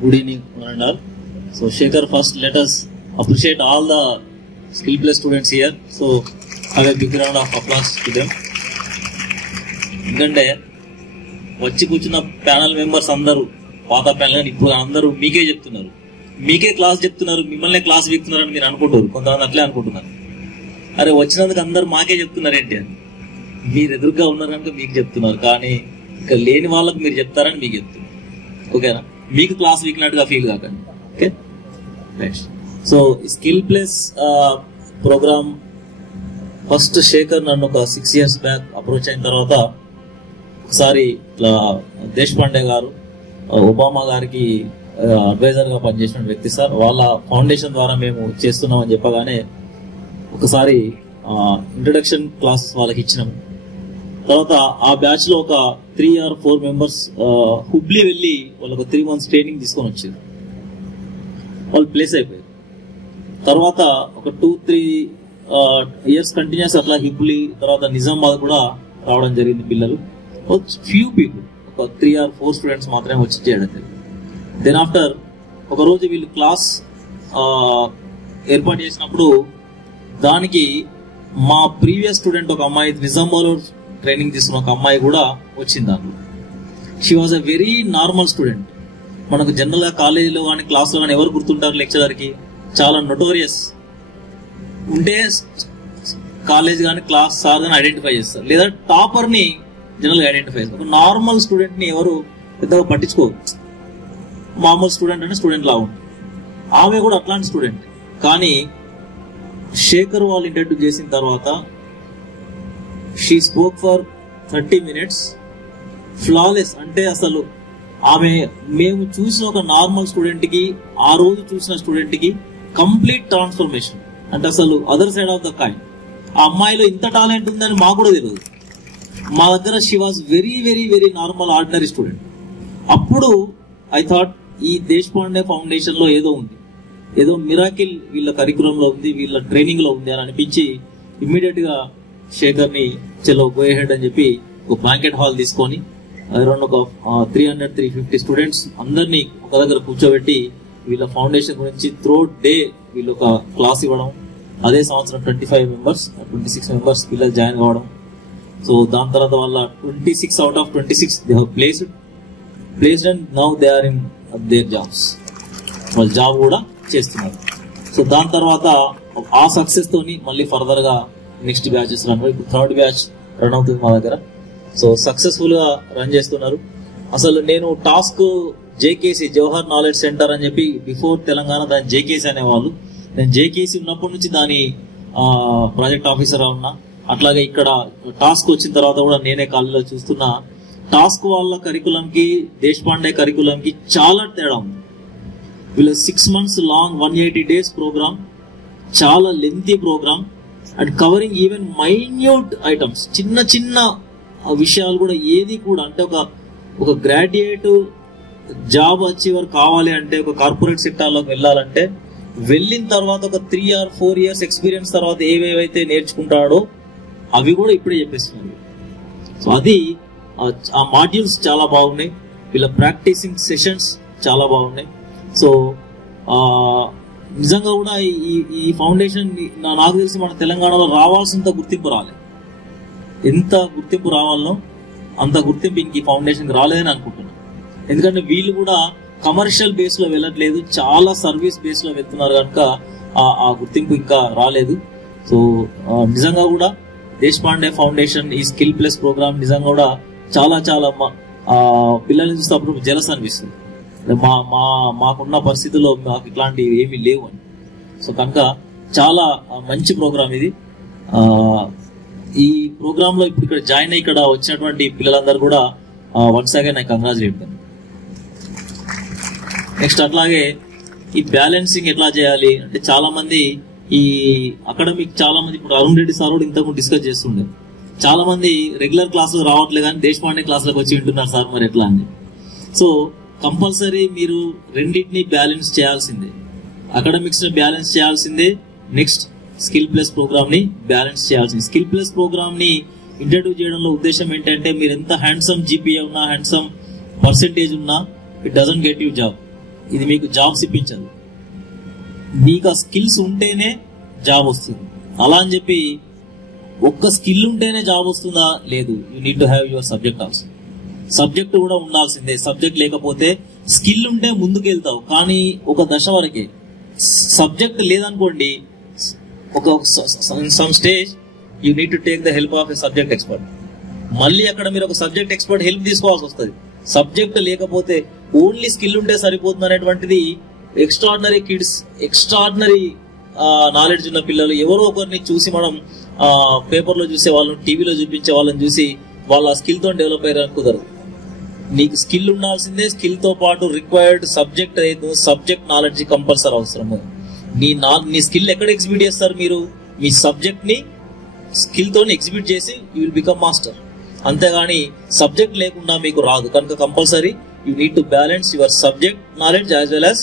Good evening, one and all. So, Shekhar, first let us appreciate all the skill plus students here. So, have a big round of applause to them. ఎందుకంటే వచ్చి కూర్చున్న panel members అందరూ పాత panel ఇప్పుడు అందరూ మీకే చెప్తున్నారు, మీకే క్లాస్ చెప్తున్నారు, మిమ్మల్ని క్లాస్ వీక్తున్నారని మీరు అనుకుంటారు. కొంతమంది అట్లే అనుకుంటున్నారు. అరే వచ్చినందుకు అందరూ మాకే చెప్తున్నారు ఏంటి అని. మీరు ఎదురుగా ఉన్నారు కనుక మీకు చెప్తున్నారు, కానీ ఇక్కడ లేని వాళ్ళకి మీరు చెప్తారని మీకు చెప్తున్నారు. ఓకేనా? మీకు క్లాస్ వీక్నట్టుగా ఫీల్ కాకండి. Okay, right. So skill plus program first Shekhar నన్ను ఒక 6 years బ్యాక్ అప్రోచ్ అయిన తర్వాత ఒకసారి ఇట్లా దేశపాండే గారు ఒబామా గారికి అడ్వైజర్ గా పనిచేసిన వ్యక్తి సార్, వాళ్ళ ఫౌండేషన్ ద్వారా మేము చేస్తున్నామని చెప్పగానే ఒకసారి ఇంట్రడక్షన్ క్లాసెస్ వాళ్ళకి ఇచ్చినాము. తర్వాత ఆ బ్యాచ్ లో ఒక 3 or 4 members హుబ్లీ వెళ్ళి వాళ్ళకు 3 months ట్రైనింగ్ తీసుకొని వచ్చారు. వాళ్ళు ప్లేస్ అయిపోయారు. తర్వాత ఒక 2-3 years కంటిన్యూస్ అట్లా హుబ్లీ తర్వాత నిజామాబాద్ కూడా రావడం జరిగింది పిల్లలు. ఫ్యూ పీపుల్, ఒక 3 or 4 స్టూడెంట్స్ మాత్రమే వచ్చి చేయడం జరిగింది. దెన్ ఆఫ్టర్ ఒక రోజు వీళ్ళు క్లాస్ ఏర్పాటు చేసినప్పుడు దానికి మా ప్రీవియస్ స్టూడెంట్ ఒక అమ్మాయి నిజామాబాద్ ట్రైనింగ్ తీసుకున్న ఒక అమ్మాయి కూడా వచ్చింది. దాంట్లో she was a very normal student. మనకు జనరల్ గా కాలేజీలో కానీ క్లాస్లో కానీ ఎవరు గుర్తుంటారు? లెక్చరర్ కి చాలా నోటోరియస్ ఉంటే కాలేజ్ కానీ క్లాస్ సార్ కానీ ఐడెంటిఫై చేస్తారు, లేదా టాపర్ ని జనరల్ గా ఐడెంటిఫై చేస్తారు. ఒక నార్మల్ స్టూడెంట్ ని ఎవరు పెద్దగా పట్టించుకోరు. మామూలు స్టూడెంట్ అంటే స్టూడెంట్ లా ఉంటుంది. ఆమె కూడా అట్లాంటి స్టూడెంట్. కానీ శేఖర్ వాళ్ళు ఇంటర్వ్యూ చేసిన తర్వాత she spoke for 30 minutes flawless. అంటే అసలు ఆమె మేము చూసిన ఒక నార్మల్ స్టూడెంట్ కి ఆ రోజు చూసిన స్టూడెంట్ కి కంప్లీట్ ట్రాన్స్ఫర్మేషన్. అంటే అసలు other side of the coin. ఆ అమ్మాయిలో ఇంత టాలెంట్ ఉందని మాకు కూడా తెలియదు. మా దగ్గర she was very very very normal ordinary student. అప్పుడు ఐ థాట్ ఈ దేశపాండే ఫౌండేషన్ లో ఏదో ఉంది, ఏదో మిరాకిల్ వీళ్ళ కరికులం లో ఉంది, వీళ్ళ ట్రైనింగ్ లో ఉంది అని అనిపించి ఇమ్మీడియట్ గా శేఖర్ ని చలో గో హెడ్ అని చెప్పి ఒక బ్లాంకెట్ హాల్ తీసుకొని అరౌండ్ ఒక 300-350 స్టూడెంట్స్ అందరినీ ఒక దగ్గర కూర్చోబెట్టి వీళ్ళ ఫౌండేషన్ గురించి త్రూఅవుట్ డే వీళ్ళు ఒక క్లాస్ ఇవ్వడం. అదే సంవత్సరం 26 members పిల్లలు జాయిన్ కావడం. సో దాని తర్వాత వాళ్ళ 26 out of 26 they have placed and now they are in their jobs. వాళ్ళు జాబ్ కూడా చేస్తున్నారు. సో దాని తర్వాత ఆ సక్సెస్ తోని మళ్ళీ ఫర్దర్ గా నెక్స్ట్ బ్యాచెస్ రన్. ఇప్పుడు 3rd batch రన్ అవుతుంది మా దగ్గర. సో సక్సెస్ఫుల్ గా రన్ చేస్తున్నారు. అసలు నేను task JKC Jawahar knowledge centre అని చెప్పి బిఫోర్ తెలంగాణ దాని జేకేసీ అనేవాళ్ళు. నేను జేకేసీ ఉన్నప్పటి నుంచి దాని ప్రాజెక్ట్ ఆఫీసర్ ఉన్నా. అట్లాగే ఇక్కడ టాస్క్ వచ్చిన తర్వాత కూడా నేనే కాలేజీలో చూస్తున్నా. టాస్క్ వాళ్ళ కరికులం కి దేశపాండే కరికులం కి చాలా తేడా ఉంది. వీళ్ళ 6 months లాంగ్ 180 days ప్రోగ్రామ్, చాలా lengthy program and covering even minute items, చిన్న చిన్న విషయాలు కూడా ఏది కూడా. అంటే ఒక గ్రాడ్యుయేట్ జాబ్ అచీవర్ కావాలి అంటే, ఒక కార్పొరేట్ సెక్టార్లోకి వెళ్ళాలంటే వెళ్ళిన తర్వాత ఒక 3 or 4 years ఎక్స్పీరియన్స్ తర్వాత ఏవేవైతే నేర్చుకుంటాడో అవి కూడా ఇప్పుడే చెప్పేస్తున్నారు. సో అది ఆ మాడ్యూల్స్ చాలా బాగున్నాయి. వీళ్ళ ప్రాక్టీసింగ్ సెషన్స్ చాలా బాగున్నాయి. సో నిజంగా కూడా ఈ ఫౌండేషన్ నాకు తెలిసి మన తెలంగాణలో రావాల్సినంత గుర్తింపు రాలేదు. ఎంత గుర్తింపు రావాలనో అంత గుర్తింపు ఇంక ఈ ఫౌండేషన్ రాలేదని అనుకుంటున్నాను. ఎందుకంటే వీళ్ళు కూడా కమర్షియల్ బేస్ లో వెళ్ళట్లేదు, చాలా సర్వీస్ బేస్ లో వెళ్తున్నారు కనుక ఆ గుర్తింపు ఇంకా రాలేదు. సో నిజంగా కూడా దేశపాండే ఫౌండేషన్ ఈ స్కిల్ ప్లస్ ప్రోగ్రామ్ నిజంగా కూడా చాలా చాలా పిల్లల్ని చూస్తే అప్పుడు జలస్ అనిపిస్తుంది. మాకున్న పరిస్థితుల్లో మాకు ఇట్లాంటివి ఏమీ లేవు అని. సో కనుక చాలా మంచి ప్రోగ్రామ్ ఇది. ఈ ప్రోగ్రామ్ లో ఇప్పుడు ఇక్కడ జాయిన్ అయ్యి ఇక్కడ వచ్చినటువంటి పిల్లలందరూ కూడా వన్స్ అగైన్ నాకు కంగ్రాచులేట్. నెక్స్ట్ అట్లాగే ఈ బ్యాలెన్సింగ్ ఎట్లా చేయాలి అంటే చాలా మంది ఈ అకాడమిక్ చాలా మంది ఇప్పుడు అరుణ్ రెడ్డి సార్ కూడా ఇంతకుముందు డిస్కస్ చేస్తుండే. చాలా మంది రెగ్యులర్ క్లాసులు రావట్లేదు కానీ దేశపాండే క్లాసులకు వచ్చి వింటున్నారు సార్ మరి ఎట్లా అని. సో కంపల్సరీ మీరు రెండింటిని బ్యాలెన్స్ చేయాల్సిందే. అకాడమిక్స్ ని బ్యాలెన్స్ చేయాల్సిందే, నెక్స్ట్ స్కిల్ ప్లస్ ప్రోగ్రామ్ ని బ్యాలెన్స్ చేయాల్సింది. స్కిల్ ప్లస్ ప్రోగ్రామ్ ని ఇంట్రడ్యూస్ చేయడంలో ఉద్దేశం ఏంటంటే మీరు ఎంత హ్యాండ్సమ్ జీపీఏ ఉన్నా, హ్యాండ్సమ్ పర్సెంటేజ్ ఉన్నా, it doesn't get you job. ఇది మీకు జాబ్స్ ఇప్పించదు. మీకు ఆ స్కిల్స్ ఉంటేనే జాబ్ వస్తుంది. అలా అని చెప్పి ఒక్క స్కిల్ ఉంటేనే జాబ్ వస్తుందా? లేదు. You need to have your subject also. Subject కూడా ఉండాల్సిందే. సబ్జెక్ట్ లేకపోతే స్కిల్ ఉంటే ముందుకు వెళ్తావు, కానీ ఒక దశ వరకే. సబ్జెక్ట్ లేదనుకోండి, ఒక some stage you need to take the help of a subject expert. మళ్ళీ అక్కడ మీరు ఒక సబ్జెక్ట్ ఎక్స్పర్ట్ హెల్ప్ తీసుకోవాల్సి వస్తుంది. సబ్జెక్ట్ లేకపోతే ఓన్లీ స్కిల్ ఉంటే సరిపోతుంది అనేటువంటిది ఎక్స్ట్రాడినరీ కిడ్స్, ఎక్స్ట్రాడినరీ నాలెడ్జ్ ఉన్న పిల్లలు ఎవరో ఒకరిని చూసి మనం పేపర్లో చూసే వాళ్ళని, టీవీలో చూపించే వాళ్ళని చూసి వాళ్ళ స్కిల్ తో డెవలప్ అయ్యారని కుదరదు. నీకు స్కిల్ ఉండాల్సిందే. స్కిల్ తో పాటు required subject subject knowledge compulsory అవసరము. నీ స్కిల్ ఎక్కడ ఎగ్జిబిట్ చేస్తారు? మీరు మీ సబ్జెక్ట్ ని స్కిల్ తో ఎగ్జిబిట్ చేసి యూ విల్ బికమ్ మాస్టర్. అంతేగాని సబ్జెక్ట్ లేకుండా మీకు రాదు. కనుక compulsory you need to balance your subject knowledge as well as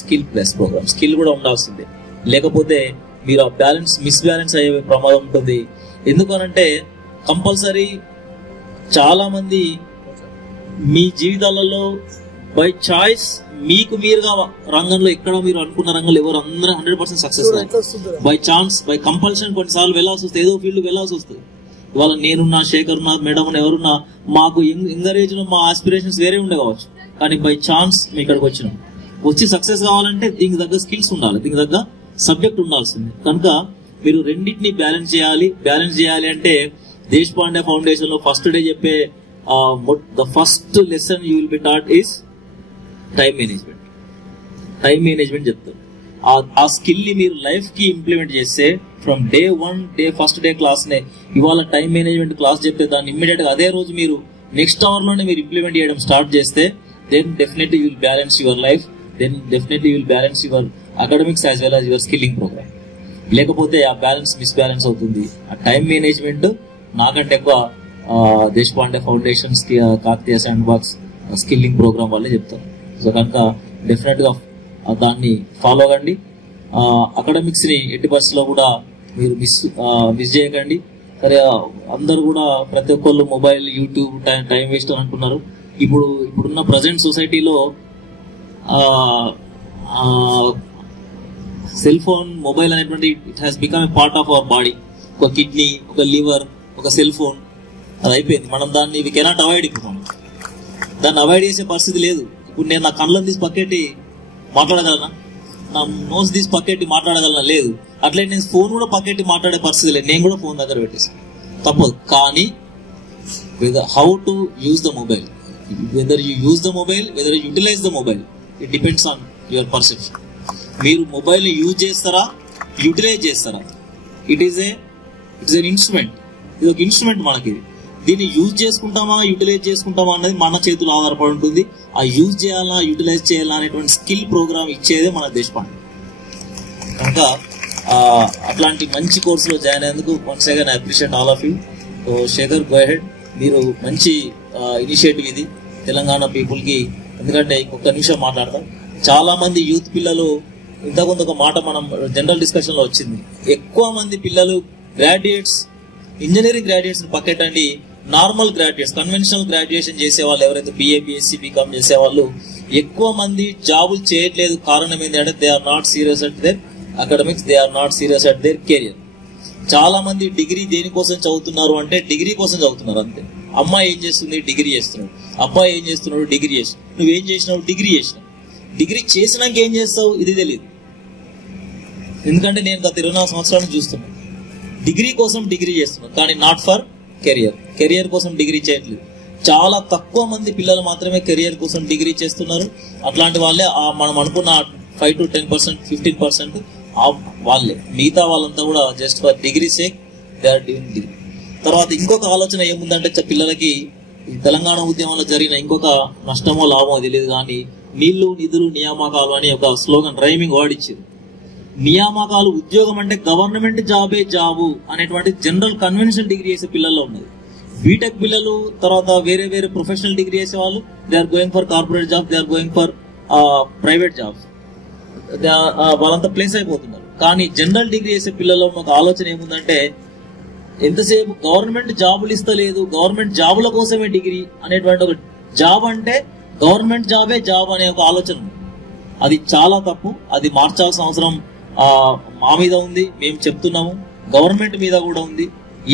skill plus program. Skill కూడా ఉండాల్సిందే. లేకపోతే మీరు ఆ బ్యాలెన్స్ మిస్ బ్యాలెన్స్ అయ్యే ప్రమాదం ఉంటుంది. ఎందుకనంటే కంపల్సరీ చాలా మంది మీ జీవితాలలో బై చాయిస్ మీకు మీరుగా రంగంలో ఎక్కడ మీరు అనుకున్న రంగంలో ఎవరు అందరూ 100% success by chance, by compulsion కొన్నిసార్లు వెళ్ళాల్సి వస్తుంది. ఏదో ఫీల్డ్ వెళ్ళాల్సి వస్తుంది. ఇవాళ నేనున్నా, శేఖర్ ఉన్నా, మేడం ఎవరున్నా, మాకు యంగర్ ఏజ్ లో మా ఆస్పిరేషన్స్ వేరే ఉండే కావచ్చు, కానీ బై ఛాన్స్ మీ ఇక్కడికి వచ్చినాం. వచ్చి సక్సెస్ కావాలంటే దీనికి తగ్గ స్కిల్స్ ఉండాలి, దీనికి తగ్గ సబ్జెక్ట్ ఉండాల్సింది. కనుక మీరు రెండింటిని బ్యాలెన్స్ చేయాలి. బ్యాలెన్స్ చేయాలి అంటే దేశ్ పాండే ఫౌండేషన్ లో ఫస్ట్ డే చెప్పే the first lesson you will be taught is time management. Time management చెప్తారు. ఆ స్కిల్ ని మీరు లైఫ్ కి ఇంప్లిమెంట్ చేస్తే from day 1 first day class నే ఇవాళ టైం మేనేజ్మెంట్ క్లాస్ చెప్తే దాన్ని ఇమ్మీడియట్ గా అదే రోజు మీరు నెక్స్ట్ అవర్ లోనే మీరు ఇంప్లిమెంట్ చేయడం స్టార్ట్ చేస్తే then definitely you will balance your life. Then definitely you will balance your academics as well as your skilling program. లేకపోతే ఆ బ్యాలెన్స్ మిస్ బ్యాలెన్స్ అవుతుంది. ఆ టైం మేనేజ్మెంట్ నాకంటే ఎక్కువ దేశ్ పాండే ఫౌండేషన్స్ కి Kakatiya sandbox skilling program వాళ్ళే చెప్తారు. సో కనుక డెఫినెట్ గా దాన్ని ఫాలో అవ్వండి. అకాడమిక్స్ ని ఎట్టి పరిస్థితుల్లో కూడా మీరు మిస్ చేయకండి. సరే, అందరు కూడా ప్రతి ఒక్కళ్ళు మొబైల్, యూట్యూబ్, టైం వేస్ట్ అని అంటున్నారు. ఇప్పుడున్న ప్రజెంట్ సొసైటీలో సెల్ ఫోన్, మొబైల్ అనేటువంటి it has become a part of our body. ఒక కిడ్నీ, ఒక లివర్, ఒక సెల్ ఫోన్, అది అయిపోయింది. మనం దాన్ని వి కెనాట్ అవాయిడ్. ఇప్పుడు దాన్ని అవాయిడ్ చేసే పరిస్థితి లేదు. ఇప్పుడు నేను నా కళ్ళని తీసి పక్కెట్టి మాట్లాడగలనా? నా నోస్ తీసి పక్కెట్టి మాట్లాడగలనా? లేదు. అట్లే నేను ఫోన్ కూడా పక్కెట్టి మాట్లాడే పరిస్థితి లేదు. నేను కూడా ఫోన్ దగ్గర పెట్టేసి తప్పదు. కానీ how to use the mobile, whether you use the mobile, whether you utilise the mobile, it depends on your perception. మీరు మొబైల్ ని యూజ్ చేస్తారా, యూటిలైజ్ చేస్తారా? It is an instrument. ఇది ఒక ఇన్స్ట్రుమెంట్ మనకి. దీన్ని యూజ్ చేసుకుంటామా, యూటిలైజ్ చేసుకుంటామా అన్నది మన చేతులు ఆధారపడి ఉంటుంది. ఆ యూజ్ చేయాలా, యూటిలైజ్ చేయాలా అనేటువంటి స్కిల్ ప్రోగ్రామ్ ఇచ్చేదే మన దేశ్ పాండే. కనుక అట్లాంటి మంచి కోర్సులో జాయిన్ అయ్యేందుకు once again I appreciate all of you. So Shekhar, go ahead. మీరు మంచి ఇనిషియేటివ్ ఇది తెలంగాణ పీపుల్ కి. ఎందుకంటే ఇంకొక నిమిషం మాట్లాడతాం. చాలా మంది యూత్ పిల్లలు, ఇంతకుముందు ఒక మాట మనం జనరల్ డిస్కషన్ లో వచ్చింది, ఎక్కువ మంది పిల్లలు గ్రాడ్యుయేట్స్, ఇంజనీరింగ్ గ్రాడ్యుయేట్స్ పక్కెట్టండి, నార్మల్ గ్రాడ్యుయేట్స్, కన్వెన్షనల్ గ్రాడ్యుయేషన్ చేసే వాళ్ళు ఎవరైతే BA, BSc, BCom చేసే వాళ్ళు ఎక్కువ మంది జాబులు చేయట్లేదు. కారణం ఏంటంటే they are not serious at their academics, they are not serious at their career. చాలా మంది డిగ్రీ దేనికోసం చదువుతున్నారు అంటే డిగ్రీ కోసం చదువుతున్నారు అంతే. అమ్మాయి ఏం చేస్తుంది? డిగ్రీ చేస్తున్నాడు. అబ్బాయి ఏం చేస్తున్నాడు? డిగ్రీ చేస్తున్నాడు. నువ్వేం చేసినావు? డిగ్రీ చేసినావు. డిగ్రీ చేసినాక ఏం చేస్తావు ఇది తెలియదు. ఎందుకంటే నేను గత 24 సంవత్సరాలు చూస్తున్నాను. డిగ్రీ కోసం డిగ్రీ చేస్తున్నాను, కానీ నాట్ ఫర్ కెరియర్. కెరియర్ కోసం డిగ్రీ చేయట్లేదు. చాలా తక్కువ మంది పిల్లలు మాత్రమే కెరియర్ కోసం డిగ్రీ చేస్తున్నారు. అట్లాంటి వాళ్ళే మనం అనుకున్న 5 to 10%, 15% వాళ్ళే. మిగతా వాళ్ళంతా కూడా just for degree sake they are doing degree. తర్వాత ఇంకొక ఆలోచన ఏముందంటే పిల్లలకి ఈ తెలంగాణ ఉద్యమంలో జరిగిన ఇంకొక నష్టమో లాభమో తెలియదు, కానీ నీళ్లు, నిధులు, నియామకాలు అని ఒక స్లోగన్, రైమింగ్ వర్డ్ ఇచ్చింది. నియామకాలు, ఉద్యోగం అంటే గవర్నమెంట్ జాబే జాబు అనేటువంటి జనరల్ కన్వెన్షన్ డిగ్రీ చేసే పిల్లల్లో ఉన్నది. బీటెక్ పిల్లలు, తర్వాత వేరే వేరే ప్రొఫెషనల్ డిగ్రీ చేసే వాళ్ళు they are going for corporate job, they are going for private jobs. వాళ్ళంతా ప్లేస్ అయిపోతున్నారు. కానీ జనరల్ డిగ్రీ చేసే పిల్లల్లో ఒక ఆలోచన ఏముందంటే ఎంతసేపు గవర్నమెంట్ జాబులు ఇస్తలేదు, గవర్నమెంట్ జాబుల కోసమే డిగ్రీ అనేటువంటి ఒక జాబ్ అంటే గవర్నమెంట్ జాబే జాబ్ అనే ఒక ఆలోచన ఉంది. అది చాలా తప్పు. అది మార్చాల్సిన అవసరం మా మీద ఉంది, మేము చెప్తున్నాము. గవర్నమెంట్ మీద కూడా ఉంది.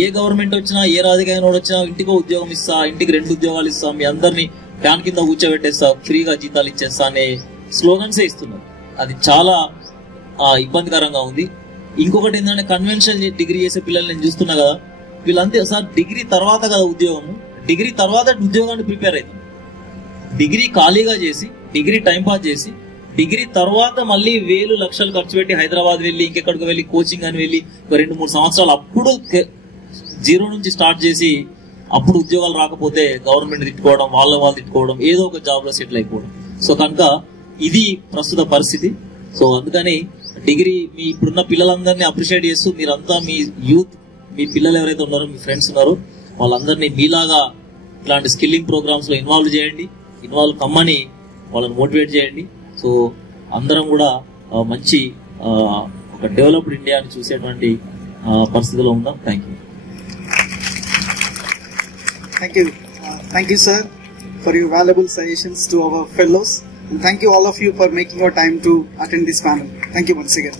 ఏ గవర్నమెంట్ వచ్చినా, ఏ రాజకీయ వచ్చినా ఇంటికి ఉద్యోగం ఇస్తా, ఇంటికి 2 ఉద్యోగాలు ఇస్తా, మీ అందరినీ ఫ్యాన్ కింద కూర్చోబెట్టేస్తా, ఫ్రీగా జీతాలు ఇచ్చేస్తా అనే స్లోగన్సే ఇస్తున్నారు. అది చాలా ఇబ్బందికరంగా ఉంది. ఇంకొకటి ఏంటంటే, కన్వెన్షన్ డిగ్రీ చేసే పిల్లలు నేను చూస్తున్నా కదా, వీళ్ళంతే సార్ డిగ్రీ తర్వాత కదా ఉద్యోగము, డిగ్రీ తర్వాత ఉద్యోగాన్ని ప్రిపేర్ అవుతాం. డిగ్రీ ఖాళీగా చేసి, డిగ్రీ టైంపాస్ చేసి, డిగ్రీ తర్వాత మళ్ళీ 1000 లక్షలు ఖర్చు పెట్టి హైదరాబాద్ వెళ్ళి, ఇంకెక్కడికి వెళ్ళి కోచింగ్ అని వెళ్ళి 2-3 సంవత్సరాలు అప్పుడు 0 నుంచి స్టార్ట్ చేసి, అప్పుడు ఉద్యోగాలు రాకపోతే గవర్నమెంట్ తిట్టుకోవడం, వాళ్ళు తిట్టుకోవడం, ఏదో ఒక జాబ్ లో సెటిల్ అయిపోవడం. సో కనుక ఇది ప్రస్తుత పరిస్థితి. సో అందుకని డిగ్రీ మీ ఇప్పుడున్న పిల్లలందరినీ అప్రిషియేట్ చేస్తూ, మీరంతా మీ యూత్, మీ పిల్లలు ఎవరైతే ఉన్నారో, మీ ఫ్రెండ్స్ ఉన్నారో, వాళ్ళందరినీ మీలాగా ఇట్లాంటి స్కిల్లింగ్ ప్రోగ్రామ్స్ లో ఇన్వాల్వ్ కమ్మని వాళ్ళని మోటివేట్ చేయండి. సో అందరం కూడా మంచి ఒక డెవలప్డ్ ఇండియాని చూసేటువంటి పరిస్థితిలో ఉందాం. Thank you. Thank you, sir, for your valuable suggestions to our fellows, and thank you all of you for making your time to attend this panel. Thank you once again.